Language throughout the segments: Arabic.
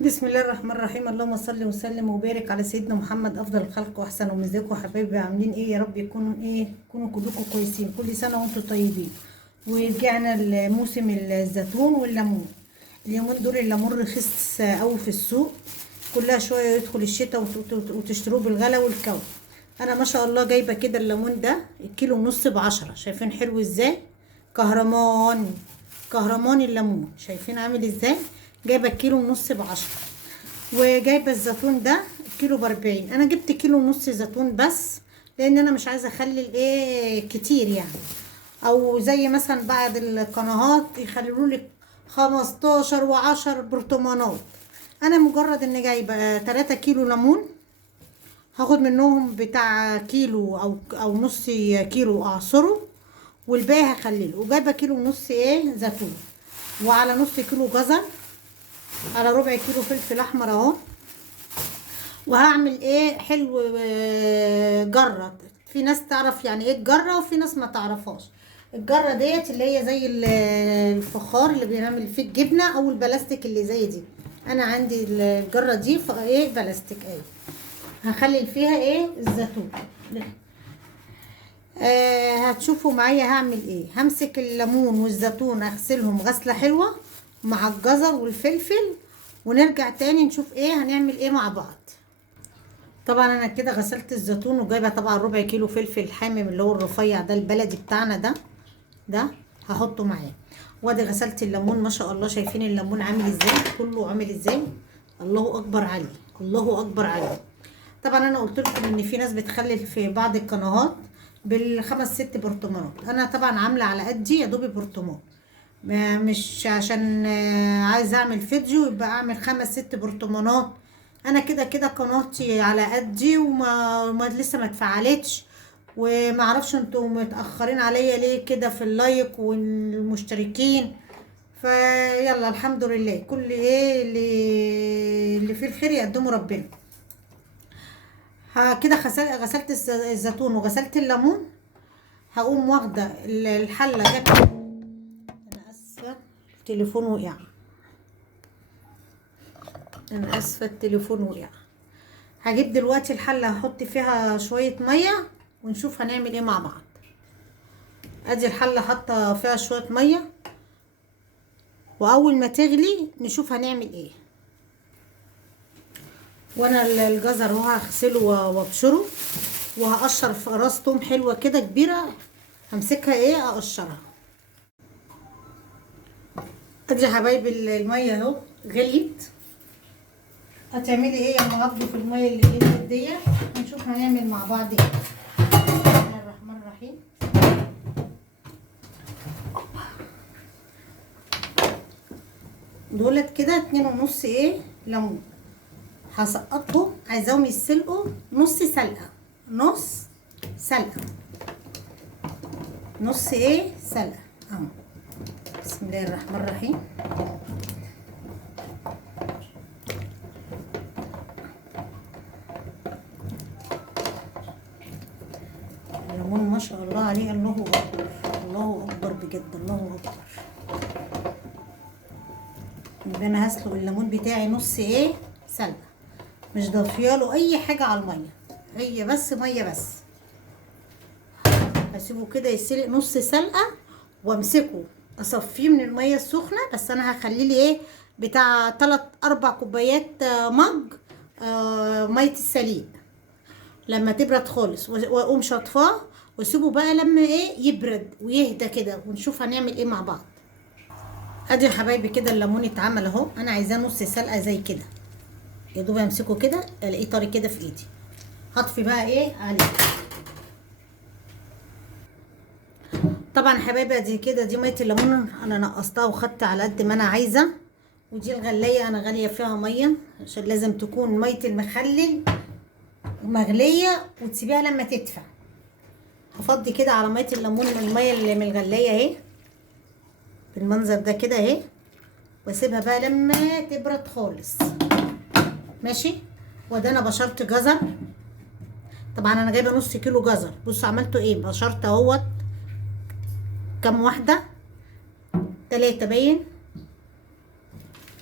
بسم الله الرحمن الرحيم. اللهم صل وسلم وبارك على سيدنا محمد افضل الخلق واحسن. ومزيكم حبايبي عاملين ايه؟ يا رب يكونوا كلكم كويسين. كل سنه وانتم طيبين. ورجعنا لموسم الزيتون والليمون. اليومين دول الليمون رخيص قوي في السوق، كلها شويه يدخل الشتاء وتشتروه بالغلا والكو. انا ما شاء الله جايبه كده الليمون ده الكيلو ونص ب10. شايفين حلو ازاي؟ كهرمان كهرمان الليمون، شايفين عامل ازاي؟ جايبه كيلو ونص ب10. وجايبه الزيتون ده كيلو ب40. انا جبت كيلو ونص زيتون بس، لان انا مش عايزه اخلي الايه كتير يعني، او زي مثلا بعض القنوات يخلوا لك 15 و10 برطمانات. انا مجرد ان جايبه 3 كيلو ليمون، هاخد منهم بتاع كيلو او نص كيلو اعصره، والباقي هخليه. وجايبه كيلو ونص زيتون، وعلى نص كيلو جزر، على ربع كيلو فلفل احمر اهو. وهعمل حلو جرة. في ناس تعرف يعني ايه الجرة، وفي ناس ما تعرفهاش. الجرة ديت اللي هي زي الفخار اللي بنعمل فيه الجبنة، او البلاستيك اللي زي دي. انا عندي الجرة دي بلاستيك هخلي فيها الزيتون. هتشوفوا معايا هعمل همسك الليمون والزيتون اغسلهم غسلة حلوة مع الجزر والفلفل، ونرجع تاني نشوف هنعمل مع بعض. طبعا انا كده غسلت الزيتون، وجايبه طبعا ربع كيلو فلفل حامم اللي هو الرفيع ده البلدي بتاعنا ده هحطه معاه. وادي غسلت الليمون، ما شاء الله شايفين الليمون عامل ازاي، كله عامل ازاي. الله اكبر عليه، الله اكبر عليه. طبعا انا قلت لكم ان في ناس بتخلي في بعض القنوات بالخمس ست برطمانات. انا طبعا عامله على قدي يا دوب برطمان، مش عشان عايزه اعمل فيديو يبقى اعمل 5 6 برطمانات. انا كده كده قناتي على قدي، لسه ما اتفعلتش. وما اعرفش انتوا متاخرين عليا ليه كده في اللايك والمشتركين. فيلا الحمد لله، كل اللي فيه الخير يقدمه ربنا. كده غسلت الزيتون وغسلت الليمون. هقوم واخده الحله جت. انا اسفه التليفون وقع. انا اسفه التليفون وقع. هجيب دلوقتي الحله هحط فيها شويه ميه ونشوف هنعمل ايه مع بعض. ادي الحله حاطه فيها شويه ميه، واول ما تغلي نشوف هنعمل ايه. وانا الجزر اهو هغسله وابشره، وهقشر في راس توم حلوه كده كبيره، همسكها اقشرها. ادي يا حبايبي الميه اهو غليت. هتعملي ايه لما هاخده في الميه اللي غليت ديت؟ ونشوف هنعمل مع بعض ايه. بسم الله الرحمن الرحيم. دولت كده 2.5 ليمون، هسقطهم. عايزاهم يتسلقوا نص سلقه، نص سلقه، نص سلقه اهو. بسم الله الرحمن الرحيم. الليمون ما شاء الله عليه، الله اكبر، الله اكبر بجد، الله اكبر. يبقى انا هسلق الليمون بتاعي نص سلقه، مش ضافياله اي حاجه على الميه، هي بس ميه بس. هسيبه كده يتسلق نص سلقه، وامسكه اصفيه من الميه السخنه. بس انا هخليه لي بتاع 3 4 كوبايات مج ميه السليق لما تبرد خالص، واقوم شطفاه واسيبه بقى لما يبرد ويهدى كده، ونشوف هنعمل ايه مع بعض. ادي يا حبايبي كده الليمون اتعمل اهو. انا عايزاه نص سلقه زي كده، يا دوب امسكه كده الاقيه طري كده في ايدي. هطفي بقى عليه. طبعا يا حبايبي دي كده دي ميه الليمون انا نقصتها وخدت على قد ما انا عايزه. ودي الغلايه انا غاليه فيها ميه، عشان لازم تكون ميه المخلل مغليه وتسيبيها لما تدفى. هفضي كده على ميه الليمون من الميه اللي من الغلايه بالمنظر ده كده واسيبها بقى لما تبرد خالص. ماشي. وده انا بشرت جزر. طبعا انا جايبه نص كيلو جزر. بصوا عملته بشرت اهوت. كام واحده؟ 3 باين.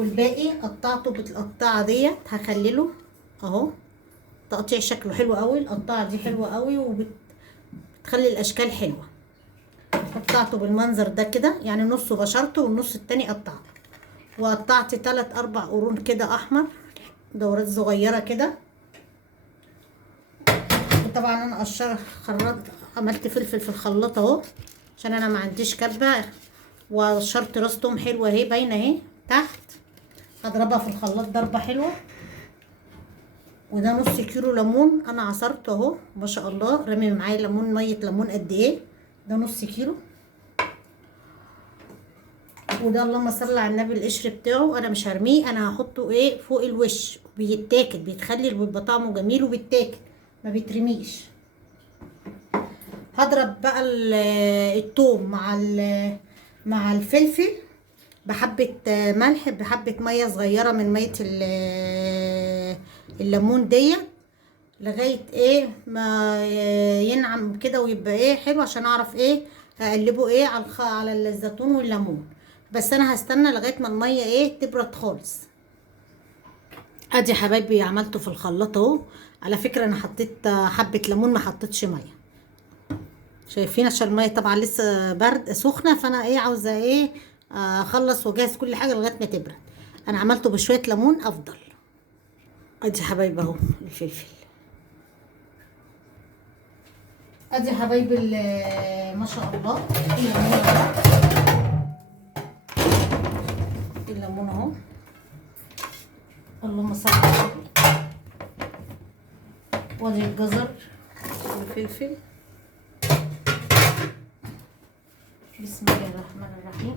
والباقي قطعته بالقطاعه ديت، هخلله اهو. تقطيع شكله حلو قوي، القطاعه دي حلوه قوي وبتخلي الاشكال حلوه. قطعته بالمنظر ده كده، يعني نصه بشرته والنص التاني قطعته. وقطعت 3 4 قرون كده احمر، دورات صغيره كده. وطبعا انا خرطت، عملت فلفل في الخلاط اهو عشان انا ما عنديش كبه. وقشرت راس توم حلوه اهي، باينه اهي تحت. هضربها في الخلاط ضربه حلوه. وده نص كيلو ليمون انا عصرته اهو، ما شاء الله. رامي معايا ليمون، ميه ليمون قد ايه. ده نص كيلو. وده اللهم صل على النبي القشر بتاعه انا مش هرميه، انا هحطه ايه فوق الوش. بيتاكل، بيتخلي بيبقى طعمه جميل وبيتاكل، ما بيترميش. هضرب بقى التوم مع الفلفل بحبة ملح، بحبة مية صغيرة من مية الليمون دي، لغاية ايه ما ينعم كده ويبقى ايه حلو، عشان اعرف ايه اقلبه ايه على الزيتون والليمون. بس انا هستنى لغاية ما المية ايه تبرد خالص. ادي حبايبي عملته في الخلاط اهو. على فكرة انا حطيت حبة ليمون، ما حطيتش مية. شايفين؟ عشان المية طبعا لسه برد سخنة، فانا ايه عاوزة ايه اخلص واجهز كل حاجة لغاية ما تبرد. انا عملته بشوية ليمون افضل. ادي حبايبي اهو الفلفل. ادي حبايبي ما شاء الله الليمون اهو. الليمون اهو، اللهم صل على النبي. وادي الجزر والفلفل. بسم الله الرحمن الرحيم.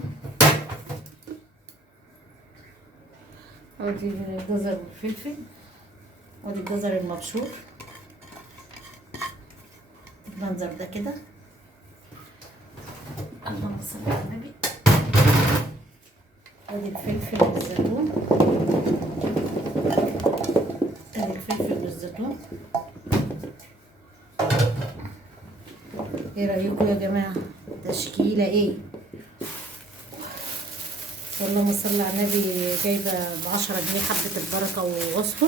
ادي الجزر والفلفل، وادي الجزر المبشور بالمنظر ده كده. اللهم صل على النبي. ادي الفلفل والزيتون، ادي الفلفل والزيتون. ايه رايكم يا جماعه؟ تشكيله ايه؟ اللهم صل على النبي. جايبه ب10 جنيه حبه البركه واصفر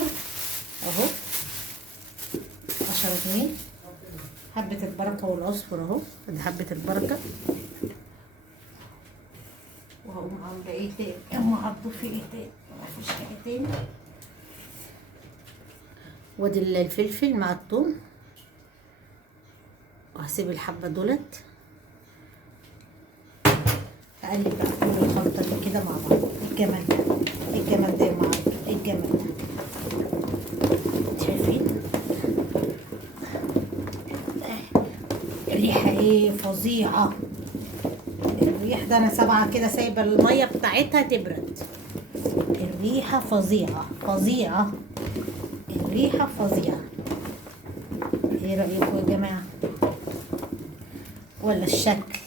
اهو. 10 جنيه حبه البركه والاصفر اهو. ادي حبه البركه. وهقوم عامله ايه تاني؟ هم حطوا فيه ايه تاني؟ مفيش حاجه تاني. وادي الفلفل مع الثوم. وهسيب الحبه دولت. اقلب بقى كل الخلطه دي كده مع بعض. الجمال ده، الجمال ده يا معلم، الجمال ده. شايفين الريحه ايه؟ فظيعه الريح ده. انا سابعه كده، سايبه الميه بتاعتها تبرد. الريحه فظيعه فظيعه، الريحه فظيعه. ايه رايكم يا جماعه؟ ولا الشكل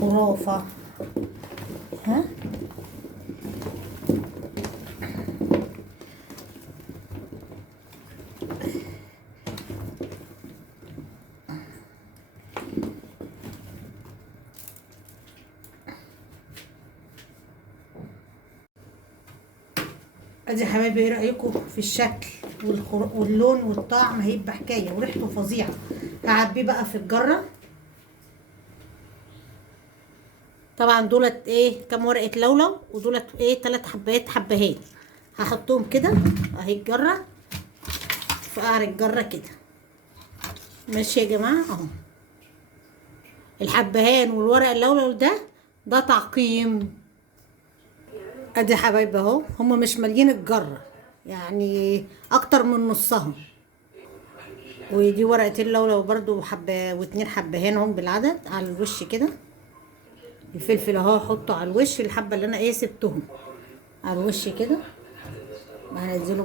خرافه؟ ها؟ ادي يا حبايبي، ايه رايكم في الشكل واللون والطعم؟ هيبقى حكايه وريحته فظيعه. هعبيه بقى في الجره. طبعا دولت ايه كام ورقه لولو، ودولت ايه 3 حبات حبهان. هحطهم كده اهي الجره، في قعر الجره كده. ماشي يا جماعه اهو. الحبهان والورق اللولو ده تعقيم. ادي حبايبي اهو، هما مش مالين الجره، يعني اكتر من نصها. ودي ورقتين لولو برضو، حبه واتنين حبهان هم بالعدد على الوش كده. الفلفل اهو احطه على الوش، الحبه اللي انا ايه سبتهم على الوش كده. هنزله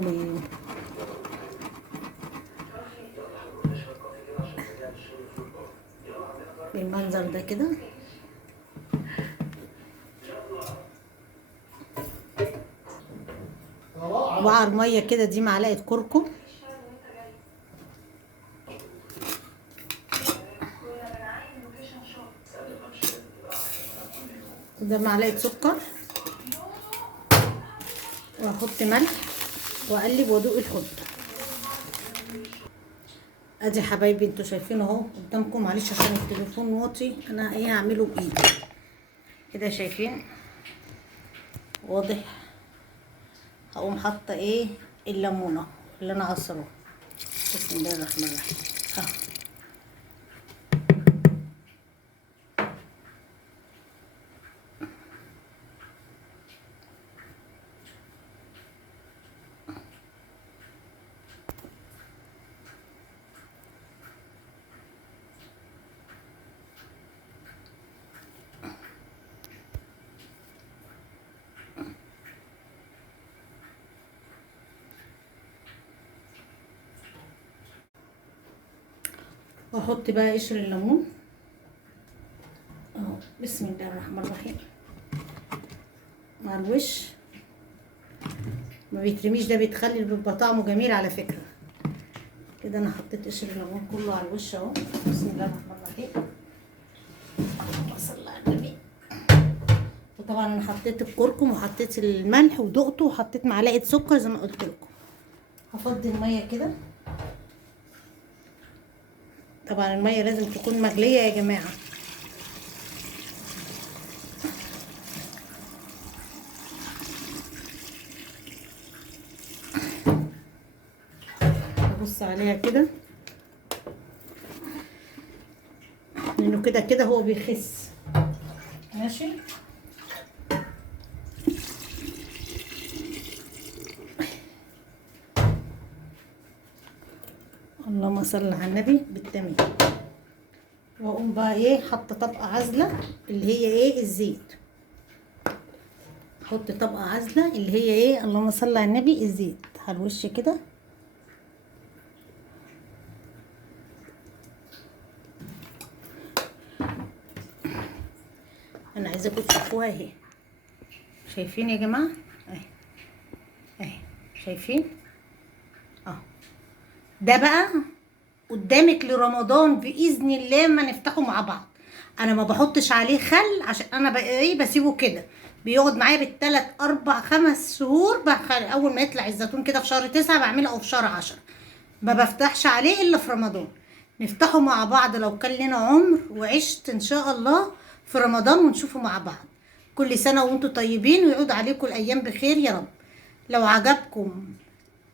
بالمنظر ده كده. وعلى الميه كده دي معلقه كركم، وده معلقه سكر، واحط ملح واقلب وادوق الخضره. ادي حبايبي انتوا شايفين اهو قدامكم، معلش عشان التليفون واطي، انا ايه هعمله بايدي كده، شايفين واضح. هقوم حاطه ايه الليمونه اللي انا عصره. بسم الله الرحمن الرحيم اهو. واحط بقى قشر الليمون اهو. بسم الله الرحمن الرحيم مع الوش، ما بيترميش ده، بيتخلي بيبقى طعمه جميل على فكره. كده انا حطيت قشر الليمون كله على الوش اهو. بسم الله الرحمن الرحيم اللهم صل على النبي. وطبعا انا حطيت الكركم وحطيت الملح ودقته وحطيت معلقه سكر زي ما قلت لكم. هفضي الميه كده، طبعا الميه لازم تكون مغليه يا جماعه. ابص عليها كده لانه كده كده هو بيخس ماشي. اللهم صل على النبي بالتمام. واقوم بقى ايه حاطه طبقه عازله اللي هي ايه الزيت. احط طبقه عازله اللي هي ايه اللهم صل على النبي الزيت على الوش كده. انا عايزاكم تشوفوها اهي، شايفين يا جماعه اهي اهي، شايفين اه. ده بقى قدامك لرمضان باذن الله ما نفتحه مع بعض. انا ما بحطش عليه خل عشان انا بقى ايه بسيبه كده بيقعد معايا بالثلاث اربع خمس شهور. اول ما يطلع الزيتون كده في شهر 9 بعمله، او في شهر 10. ما بفتحش عليه الا في رمضان. نفتحه مع بعض لو كان لنا عمر وعشت ان شاء الله في رمضان، ونشوفه مع بعض. كل سنه وانتم طيبين ويعود عليكم الايام بخير يا رب. لو عجبكم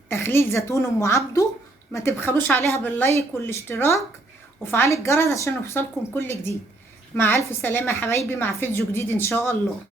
تخليل زيتون ام عبده ما تبخلوش عليها باللايك والاشتراك وفعل الجرس عشان يوصلكم كل جديد. مع الف سلامه يا حبايبي، مع فيديو جديد ان شاء الله.